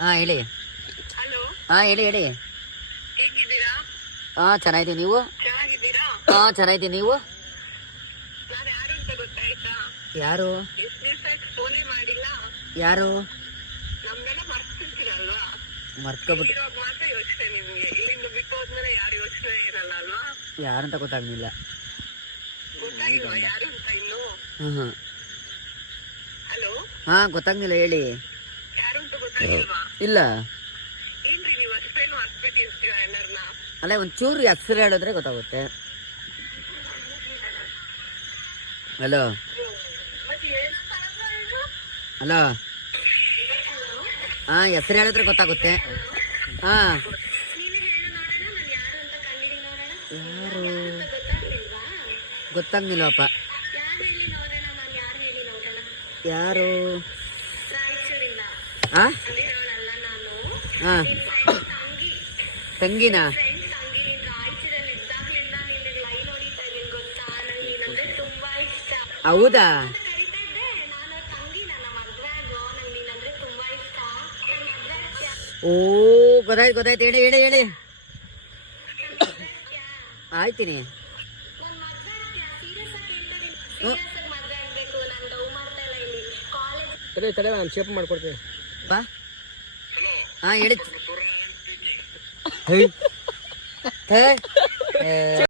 ಹಾಂ ಹೇಳಿ. ಹಲೋ, ಹಾಂ ಹೇಳಿ ಹೇಳಿ. ಹೇಗಿದ್ದೀರಾ? ಹಾಂ ಚೆನ್ನಾಗಿದ್ದೀನಿ, ನೀವು? ಚೆನ್ನಾಗಿದ್ದೀರಾ? ಹಾಂ ಚೆನ್ನಾಗಿದ್ದೀನಿ, ನೀವು? ನಾನು ಯಾರು ಅಂತ ಗೊತ್ತಾಯ್ತಾ? ಯಾರು? ಎಷ್ಟು ದಿವಸ ಆಯ್ತು ಫೋನೇ ಮಾಡಿಲ್ಲ. ಯಾರು? ನಮ್ನೆಲ್ಲ ಮರ್ತಿರ್ತೀರಲ್ವಾ? ಮರ್ಕೊಬಿಟ್ಟು ಇವಾಗ ಮಾತ್ರ ಯೋಚನೆ ನಿಮ್ಗೆ. ಇಲ್ಲಿಂದ ಬಿಟ್ಟು ಹೋದ್ಮೇಲೆ ಯಾರು ಯೋಚನೆ ಇರಲ್ಲ ಅಲ್ವಾ? ಯಾರಂತ ಗೊತ್ತಾಗ್ಲಿಲ್ಲ. ಗೊತ್ತಾಗಿಲ್ವಾ ಯಾರು ಅಂತ ಇನ್ನು? ಹಾಂ ಹಾಂ ಹಲೋ, ಹಾಂ ಗೊತ್ತಾಗ್ಲಿಲ್ಲ, ಹೇಳಿ. ಯಾರು ಅಂತ ಗೊತ್ತಾಗಿಲ್ವಾ? ಇಲ್ಲ. ಏನ್ರಿ ನೀವು ಅಷ್ಟೇನು ಮರ್ತ್ಬಿಟ್ಟಿರ್ತೀರಾ ಎಲ್ಲರನ್ನ? ಅಲ್ಲ ಒಂಚೂರು ಹೆಸರು ಹೇಳಿದ್ರೆ ಗೊತ್ತಾಗುತ್ತೆ. ಹಲೋ ಮತ್ತೆ ಏನಂತ ಇದು? ಹಲೋ. ಹಾಂ ಹೆಸರು ಹೇಳಿದ್ರೆ ಗೊತ್ತಾಗುತ್ತೆ. ಹಾಂ ನೀನು ಹೇಳು ನೋಡೋಣ, ನಾನು ಯಾರು ಅಂತ ಕಂಡಿಡಿ ನೋಡೋಣ. ಯಾರು ಗೊತ್ತಾಗ್ಲಿಲ್ವಾ? ಗೊತ್ತಾಗ್ಲಿಲ್ಲಪ್ಪ. ಯಾರು ಹೇಳಿ ನೋಡೋಣ, ನಾನು ಯಾರು ಹೇಳಿ ನೋಡೋಣ. ಯಾರು? ರಾಯಚೂರಿಂದ ಹಾಂ ಬಂದಿರೋಳಲ್ಲ ನಾನು. ಹಾಂ ನಿನ್ friend ತಂಗಿ ತಂಗಿನಾ? ಫ್ರೆಂಡ್ ತಂಗಿ. ನೀನ್ ರಾಯಚೂರಲ್ಲಿ ಇದ್ದಾಗ್ಲಿಂದ ನಿನಗೆ ಲೈನ್ ಹೊಡಿತಾ ಇದೀನಿ ಗೊತ್ತಾ? ನಂಗೆ ನೀನಂದ್ರೆ ತುಂಬಾ ಇಷ್ಟ. ಹೌದಾ? ಅಂತ ಕರಿತಾ ಇದ್ದೆ ನಾನು. ತಂಗಿ, ನನ್ನ ಮದ್ವೆ ಆಗೋ, ನಂಗೆ ನೀನಂದ್ರೆ ತುಂಬಾ ಇಷ್ಟ. ನನ್ ಮದ್ವೆ ಆಗ್ತ್ಯಾ? ಓ ಗೊತ್ತಾಯ್ತು ಗೊತ್ತಾಯ್ತು, ಹೇಳಿ ಹೇಳಿ ಹೇಳಿ. ನನ್ ಮದ್ವೆ ಆಗ್ತ್ಯಾ? ಆಯ್ತೀನಿ. ನನ್ ಮದ್ವೆ ಆಗ್ತ್ಯಾ? ಸೀರಿಯಸ್ ಆಗಿ ಕೇಳ್ತಾ ಇದೀನಿ. ಸೀರಿಯಸ್ ಆಗಿ ಮದ್ವೆ ಆಗ್ಬೇಕು. ನಾನು ಲವ್ ಮಾಡ್ತಾ ಇಲ್ಲ ಇಲ್ಲಿ ಕಾಲೇಜ್. ತಡೆ ನಾನು ಶೇಪ್ ಮಾಡ್ಕೊಡ್ತೀನಿ. ಬಾ. ಹಾಂ ಹೇಳಿ. ಹೇ